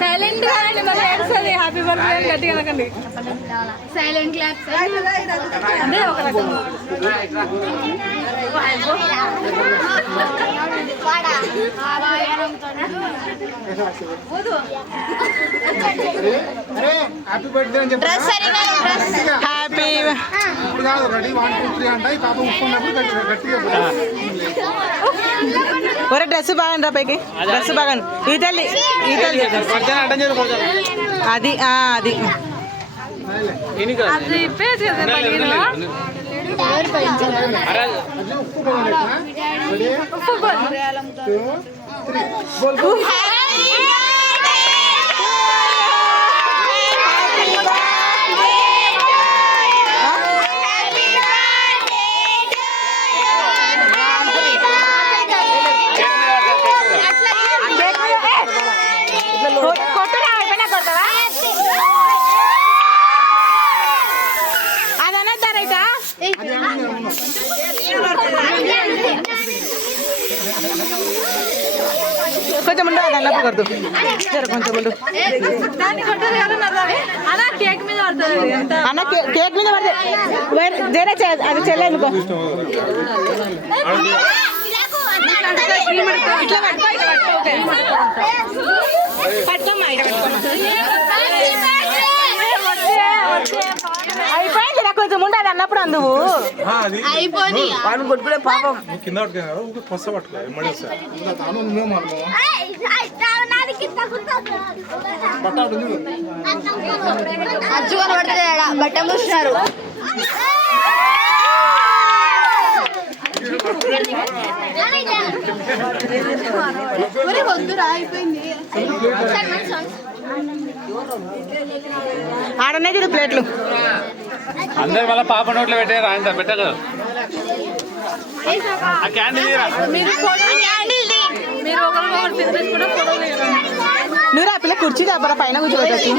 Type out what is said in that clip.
silent గా ఏడుస్తుంది happy birthday గట్టిగా అనకండి సైలెంట్ క్లాప్స్ అంటే ఒక రకం హ్యాపీ బర్త్డే అని చెప్పి హ్యాపీ ఇప్పుడు కాదు రెడీ 1 2 3 అంటే పాప ఉప్పుకున్నప్పుడు గట్టిగా ఒరే డ్రెస్ బాగండి రా పైకి డ్రెస్ బాగండి ఈ తల్లి అది అది అది ఇప్పేసి కొంచెం ఉండు అది అన్నప్పుడు కొడుతు కొంచెం ఉండు అలా కేక్ మీద పడుతుంది అన్న కేక్ మీద పడితే వేరే అది చెల్లెనుకో అయిపోయింది నాకు కొంచెం ఉండు అది అన్నప్పుడు అందువు కొట్టుకునే పాపం కింద అచ్చుకొని పడుతుంది బట్ట మూసినారు ఆడనే చూడు ప్లేట్లు అందరు మళ్ళీ పాప నోట్లో పెట్టారు ఆయన పెట్టదు నువ్వు ఆ పిల్ల కుర్చీ పైన కూర్చోబెట్టచ్చు